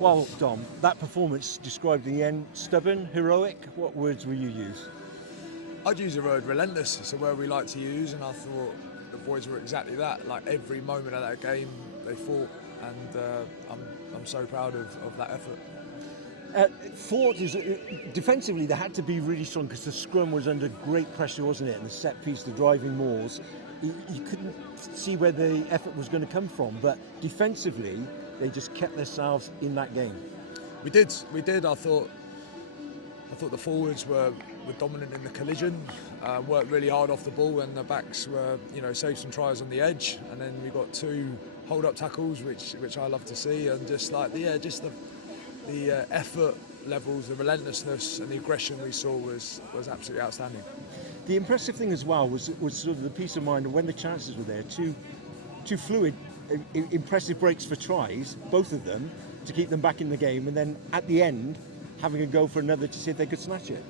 Well, Dom, that performance described in the end, stubborn, heroic, what words will you use? I'd use the word relentless. It's a word we like to use, and I thought the boys were exactly that. Like every moment of that game, they fought, and I'm so proud of that effort. Fort is defensively they had to be really strong because the scrum was under great pressure, wasn't it? And the set piece, the driving mauls, you couldn't see where the effort was going to come from. But defensively, they just kept themselves in that game. We did. I thought the forwards were dominant in the collision, worked really hard off the ball, and the backs were, saved some tries on the edge. And then we got 2 hold-up tackles, which I love to see, and just the effort levels, the relentlessness and the aggression we saw was absolutely outstanding. The impressive thing as well was sort of the peace of mind, and when the chances were there, two fluid, impressive breaks for tries, both of them, to keep them back in the game, and then at the end, having a go for another to see if they could snatch it.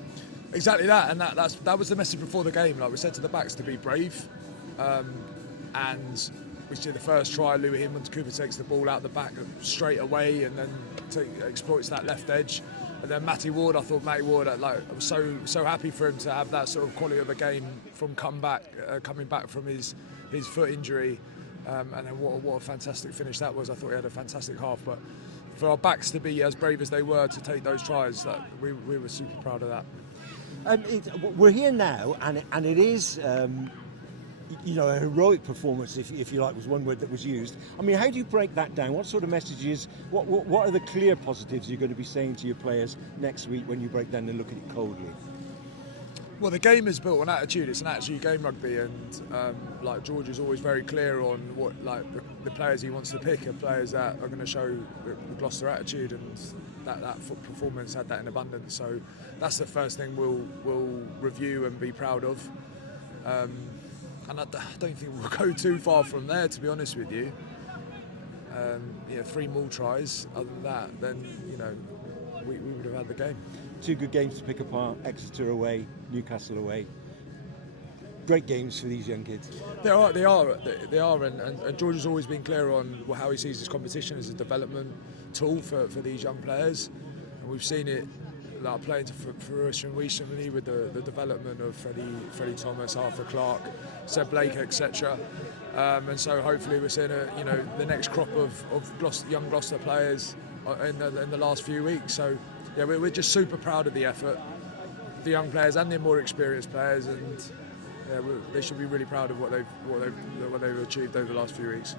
Exactly that, and that was the message before the game. Like we said to the backs to be brave, and we see the first try, Louis Hinman-Cooper takes the ball out the back straight away, and then exploits that left edge. And then Matty Ward, I thought Matty Ward, I was so happy for him to have that sort of quality of a game from coming back from his foot injury, and then what a fantastic finish that was. I thought he had a fantastic half, but for our backs to be as brave as they were to take those tries, we were super proud of that. We're here now, and it is, a heroic performance, if you like, was one word that was used. I mean, how do you break that down? What sort of messages? What are the clear positives you're going to be saying to your players next week when you break down and look at it coldly? Well, the game is built on attitude. It's an attitude game, rugby, and George is always very clear on what the players he wants to pick are players that are going to show the Gloucester attitude, and that performance had that in abundance. So that's the first thing we'll review and be proud of. And I don't think we'll go too far from there, to be honest with you. 3 more tries. Other than that, then we would have had the game. 2 good games to pick apart: Exeter away, Newcastle away. Great games for these young kids. They are, and George has always been clear on how he sees this competition as a development tool for these young players, and we've seen it playing to fruition recently with the development of Freddie Thomas, Arthur Clarke, Seb Blake, etc. And so hopefully we're seeing the next crop of young Gloucester players in the last few weeks. So yeah, we're just super proud of the effort, the young players and the more experienced players, and they should be really proud of what they've achieved over the last few weeks.